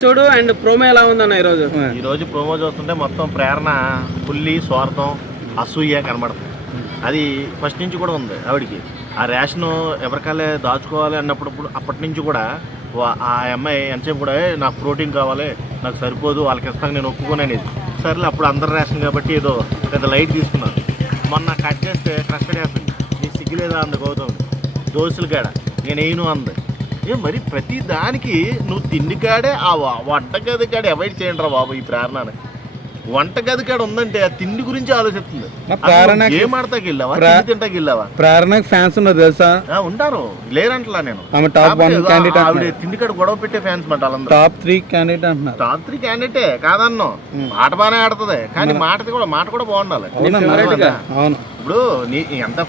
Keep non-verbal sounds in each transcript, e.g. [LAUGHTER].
చూడు and promo ఎలా ఉందన్న ఈరోజు? ఈ రోజు ప్రోమో చూస్తుంటే మొత్తం ప్రేరణ పుల్లి స్వార్థం అసూయ కనబడుతుంది అది ఫస్ట్ నుంచి కూడా ఉంది ఆవిడికి. ఆ రేషన్ ఎవరికాలే దాచుకోవాలి అన్నప్పుడు అప్పటి నుంచి కూడా వా- ఆ అమ్మాయి ఎంతసేపు కూడా "ఏ, నాకు ప్రోటీన్ కావాలి నాకు సరిపోదు వాళ్ళకి ఇస్తాను నేను ఒప్పుకోననేది సర్లే అప్పుడు అందరు రేషన్ కాబట్టి ఏదో పెద్ద లైట్ తీసుకున్నాను మొన్న కట్ చేస్తే కష్టడి వేస్తుంది నీ సిగ్గులేదా అంది గౌతమ్. దోశలు కాడ నేను వేయను అంది. ఏ మరి ప్రతి దానికి నువ్వు తిండి కాడే ఆ వంట గది కాడ అవాయిడ్ చేయండి రా బాబు ఈ ప్రేరణని వంటగది కాడ ఉందంటే ఆ తిండి గురించి ఆలోచిస్తుంది. ఏం ఆడతాకి వెళ్ళావా? తింటాకి వెళ్ళావా? ప్రేరణకు ఫ్యాన్స్ ఉన్నారు తెలుసా? ఆ, ఉంటారు. లేరంటలా నేను. ఆమె టాప్ వన్ క్యాండిడేట్ ఆవిడ తిండి కాడ గొడవ పెట్టే ఫ్యాన్స్ మాట టాప్ త్రీ క్యాండిడేట్ అంటున్నారు. టాప్ త్రీ క్యాండిడేటే కాదన్నో. మాట బాగానే ఆడుతుంది. కానీ మాట కూడా మాట కూడా బాగుండాలి. అవునా ఇప్పుడు నీ ఎంత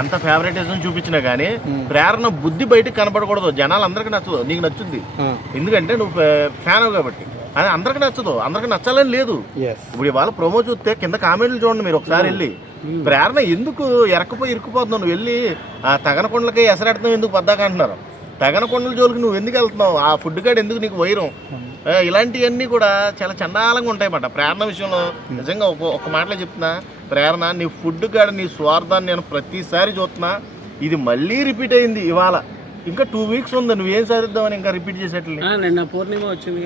ఎంత ఫేవరెటిజం చూపించినా కానీ ప్రేరణ బుద్ధి బయటకు కనపడకూడదు. జనాలు అందరికి నచ్చదు. నీకు నచ్చుద్ది. ఎందుకంటే నువ్వు ఫ్యాన్ కాబట్టి. అది అందరికి నచ్చదు. అందరికి నచ్చాలని లేదు. Yes. ఇప్పుడు ఇవాళ ప్రోమో చూస్తే కింద కామెంట్లు చూడండి మీరు ఒకసారి వెళ్ళి. ప్రేరణ ఎందుకు ఎరకపోయి ఇరుక్కుపోతున్నావు? నువ్వు వెళ్ళి ఆ తగనకొండలకి ఎసరెడుతున్నావు ఎందుకు పద్దాక అంటున్నారు. తగనకొండల జోలికి నువ్వు ఎందుకు వెళ్తున్నావు? ఆ ఫుడ్ కాడ ఎందుకు నీకు వైరం? ఆ, ఇలాంటివన్నీ కూడా చాలా చండాలంగా ఉంటాయన్నమాట. ప్రేరణ విషయంలో నిజంగా ఒక ఒక మాటలో చెప్తున్నా. ప్రేరణ నీ ఫుడ్ కాడ నీ స్వార్థాన్ని నేను ప్రతిసారి చూస్తున్నా. ఇది మళ్ళీ రిపీట్ అయింది ఇవాళ. ఇంకా టూ వీక్స్ ఉంది. నువ్వేం సాధిద్దామని ఇంకా రిపీట్ చేసేట్లు ఆ, నిన్న పూర్ణిమ వచ్చింది?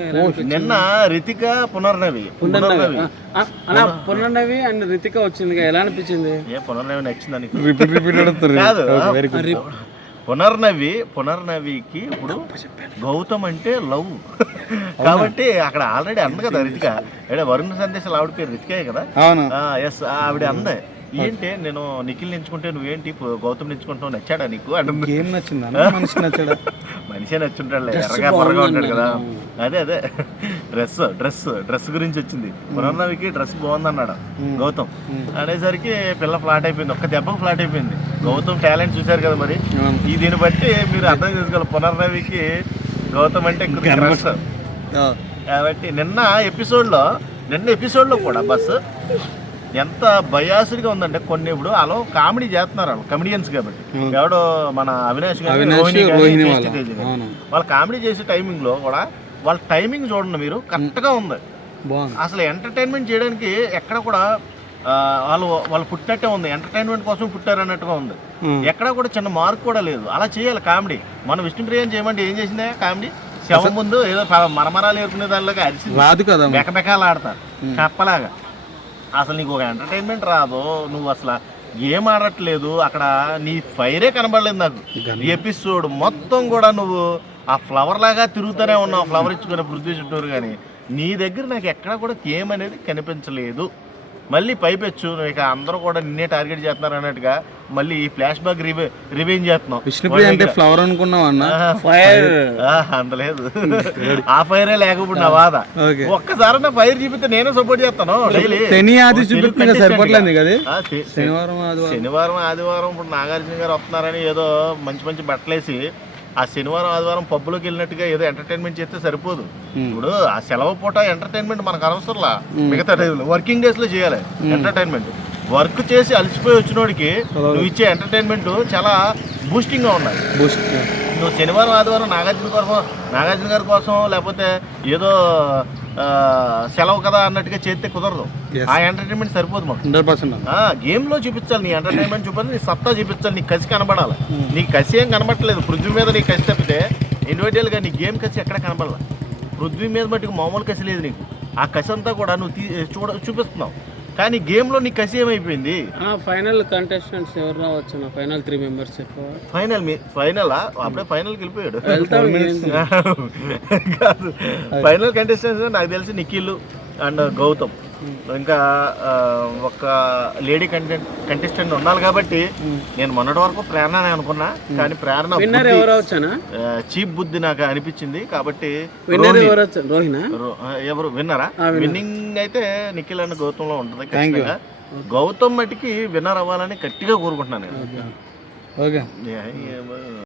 నిన్న రితిక పునర్నవి. పునర్నవి. ఆ, అన్న పునర్నవి అండ్ రితిక వచ్చింది కదా, ఎలా అనిపించింది? ఏ పునర్నవి నచ్చిందా నీకు? రిపీట్ రిపీట్ అడుగుతారు. కాదు. వెరీ గుడ్ పునర్నవి పునర్నవికి ఇప్పుడు గౌతమ్ అంటే లవ్. కాబట్టి అక్కడ ఆల్రెడీ అంది కదా రితిక. వరుణ్ సందేశాలు ఆవిడ పేరు రితికే కదా? అవును. ఎస్ ఆవిడ అందే ఏంటి? నేను నిఖిల్ ఎంచుకుంటే నువ్వేంటి? గౌతమ్ ఎంచుకుంటావు నచ్చాడా నీకు? నచ్చిందా? అన్న మనిషి నచ్చాడా? [LAUGHS] మనిషి నచ్చుంటాడులే ఎర్రగా ఉంటాడు కదా. అదే అదే. డ్రెస్ డ్రెస్ డ్రెస్ గురించి వచ్చింది. పునర్నవికి డ్రెస్ బాగుందన్నాడు గౌతమ్. అనేసరికి పిల్ల ఫ్లాట్ అయిపోయింది. ఒక్క దెబ్బకు ఫ్లాట్ అయిపోయింది. గౌతమ్ టాలెంట్ చూశారు కదా మరి. ఈ దీన్ని బట్టి మీరు అర్థం చేసుకోవాలి. పునర్నవికి గౌతమ్ అంటే కాబట్టి నిన్న ఎపిసోడ్లో నిన్న ఎపిసోడ్లో కూడా బస్ ఎంత బయాసుడిగా ఉందంటే కొన్ని ఇప్పుడు వాళ్ళు కామెడీ చేస్తున్నారు వాళ్ళు కమెడియన్స్ కాబట్టి. ఎవడో మన అవినాష్ వాళ్ళ. కామెడీ చేసే టైమింగ్లో కూడా వాళ్ళ టైమింగ్ చూడండి మీరు కరెక్ట్గా ఉంది. అసలు ఎంటర్టైన్మెంట్ చేయడానికి ఎక్కడ కూడా వాళ్ళు వాళ్ళు పుట్టినట్టే ఉంది. ఎంటర్టైన్మెంట్ కోసం పుట్టారు అన్నట్టుగా ఉంది. ఎక్కడ కూడా చిన్న మార్క్ కూడా లేదు. అలా చేయాలి కామెడీ. మనం విష్ణుప్రియం చేయమంటే ఏం చేసిందే కామెడీ? శవం ముందు ఏదో మరమరాలు ఏరుకునే దానిలాగా అరిసి రాదు కదా బెకబెకాలు ఆడతారు కప్పలాగా. అసలు నీకు ఒక ఎంటర్టైన్మెంట్ రాదు. నువ్వు అసలు గేమ్ ఆడట్లేదు. అక్కడ నీ ఫైరే కనబడలేదు నాకు. ఎపిసోడ్ మొత్తం కూడా నువ్వు ఆ ఫ్లవర్ లాగా తిరుగుతూనే ఉన్నావు. ఫ్లవర్ ఇచ్చుకునే పృథ్వీ చుట్టూరు కానీ నీ దగ్గర నాకు ఎక్కడ కూడా గేమ్ అనేది కనిపించలేదు. మళ్ళీ పైపెచ్చు. ఇక అందరూ కూడా నిన్నే టార్గెట్ చేస్తున్నారు అన్నట్టుగా మళ్ళీ ఈ ఫ్లాష్ బ్యాక్ రివే రివెంజ్ విష్ణుప్రియ అంటే ఫ్లవర్ అనుకున్నావు అన్న? ఫైర్. ఆహా, అంత లేదు. ఆ ఫైరే లేకపోతే నా బాధ. ఒక్కసారి నా ఫైర్ చూపిస్తే నేనే సపోర్ట్ చేస్తాను. శని ఆది చూపిస్తున్నా కదా శనివారం ఆదివారం. శనివారం ఆదివారం ఇప్పుడు నాగార్జున గారు వస్తున్నారని ఏదో మంచి మంచి బట్టలేసి ఆ శనివారం ఆదివారం పబ్బులోకి వెళ్ళినట్టుగా ఏదో ఎంటర్టైన్మెంట్ చేస్తే సరిపోదు. ఇప్పుడు ఆ సెలవు పూట ఎంటర్టైన్మెంట్ మనకు అవసరంలా మిగతా టైంలో వర్కింగ్ డేస్లో చేయాలి. ఎంటర్టైన్మెంట్ వర్క్ చేసి అలసిపోయి వచ్చినోడికి నువ్వు ఇచ్చే ఎంటర్టైన్మెంట్ చాలా బూస్టింగ్గా ఉండాలి బూస్ట్ నువ్వు శనివారం ఆదివారం నాగార్జున కోసం నాగార్జున గారి కోసం లేకపోతే ఏదో సెలవు కదా అన్నట్టుగా చేస్తే కుదరదు. ఆ ఎంటర్టైన్మెంట్ సరిపోదు మాకు. హండ్రెడ్ పర్సెంట్ ఆ గేమ్లో చూపించాలి నీ ఎంటర్టైన్మెంట్ చూపించాలి నీ సత్తా చూపించాలి నీ కసి కనబడాలి. నీ కసి ఏం కనబడట్లేదు పృథ్వీ మీద నీ కసి తప్పితే ఇండివిజువల్గా నీ గేమ్ కసి ఎక్కడ కనబడాల? పృథ్వీ మీద మట్టుకు మామూలు కసి లేదు నీకు. ఆ కసి అంతా కూడా నువ్వు తీ చూడ చూపిస్తున్నావు. కానీ గేమ్లో నీ కసి ఏమైపోయింది? ఫైనల్ కంటెస్టెంట్స్ ఎవరు రావచ్చు నా ఫైనల్ త్రీ మెంబర్స్ చెప్పు ఫైనల్ మీ ఫైనల్? అప్పుడే ఫైనల్కి వెళ్ళిపోయాడు. [LAUGHS] కాదు. ఫైనల్ కంటెస్టెంట్స్ నాకు తెలిసి నిఖిల్ అండ్ గౌతమ్. ఇంకా ఒక లేడీ కంటెంట్ కంటెస్టెంట్ ఉండాలి కాబట్టి నేను మొన్నటి వరకు ప్రేరణ అని అనుకున్నా కానీ ప్రేరణ విన్నర్ ఎవరు వచ్చానా? చీప్ బుద్ధి నాకు అనిపించింది కాబట్టి ఎవరు విన్నరా. విన్నింగ్ అయితే నిఖిల్ అండ్ గౌతమ్లో ఉంటుంది. ఖచ్చితంగా. గౌతమ్ మట్టికి విన్నర్ అవ్వాలని గట్టిగా కోరుకుంటున్నాను నేను. ఓకే